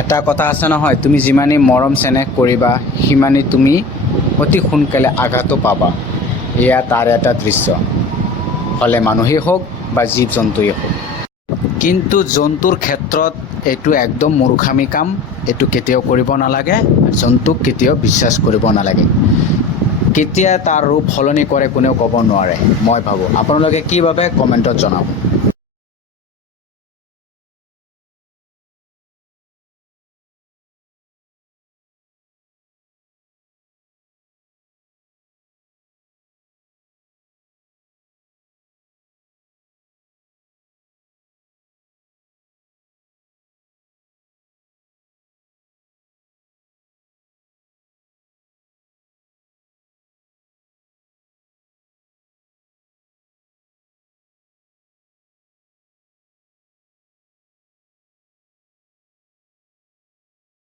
এটা কথা আছে নহয়, তুমি যিমানেই মৰম চেনেহ কৰিবা সিমানেই তুমি অতি সোনকালে আঘাতো পাবা। এয়া তাৰ এটা দৃশ্য, হ'লে মানুহেই হওক বা জীৱ জন্তুৱেই হওক। কিন্তু জন্তুৰ ক্ষেত্ৰত এইটো একদম মূৰ্খামি কাম, এইটো কেতিয়াও কৰিব নালাগে। জন্তুক কেতিয়াও বিশ্বাস কৰিব নালাগে। কেতিয়া তাৰ ৰূপ সলনি কৰে কোনেও ক'ব নোৱাৰে। মই ভাবোঁ, আপোনালোকে কি ভাবে কমেণ্টত জনাব।